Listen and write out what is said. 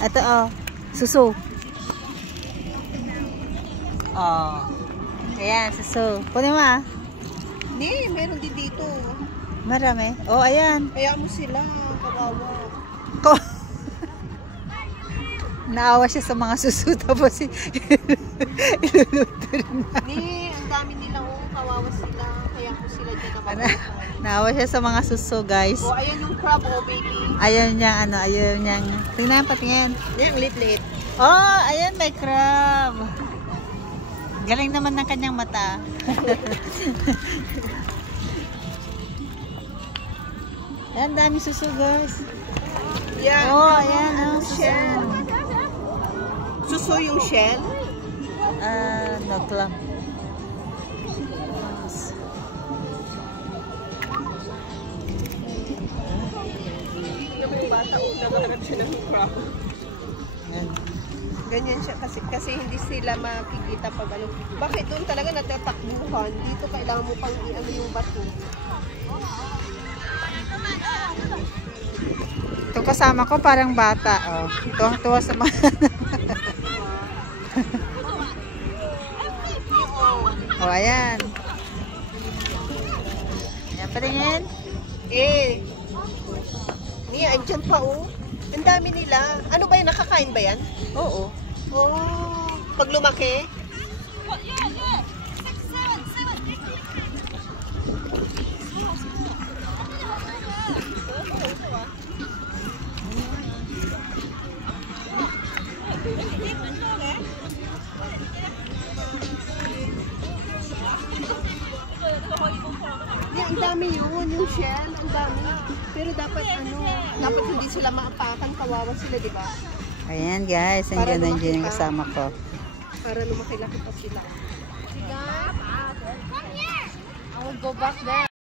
Ito oh, suso. Oh. Ayan, suso. Kunin mo ah. Hindi, meron din dito. Marami. Oh, ayan. Kaya mo sila, kawawa. Naawa siya sa mga suso tapos iluluto rin na. Hindi, ang dami nila kawawa sila. Kaya mo sila dyan na Naawa siya sa mga suso, guys. Oh, ayan yung crab, oh baby. Ayaw niya, ayaw niya. Tingnan, patingin. Yan, lit-lit. Oh, ayan, may crab. Galing naman ng kanyang mata. Ayan, dami suso, guys. Yan. Oh, ayan, oh, suso. Suso yung shell? No, clam. Yung bata, naghahanap siya ng crab. Ganyan siya kasi hindi sila makikita pag ano. Bakit doon talaga natatakbuhan? Dito kailangan mo pang i-ano yung bato. Ito kasama ko parang bata. Oh, tuwang-tuwa sa mga... oh, ayan. Ayan, patingin. Niya, andyan pa oh. Ang dami nila. Ano ba yan? Nakakain ba yan? Oo. Oh, pag lumaki? Ang dami yun, yung shell, ang dami. Pero dapat dapat hindi sila maapakan, kawawa sila, di ba? Ayan guys, nandiyan yung kasama ko. Para lumaki-laki pa sila. I will go back there.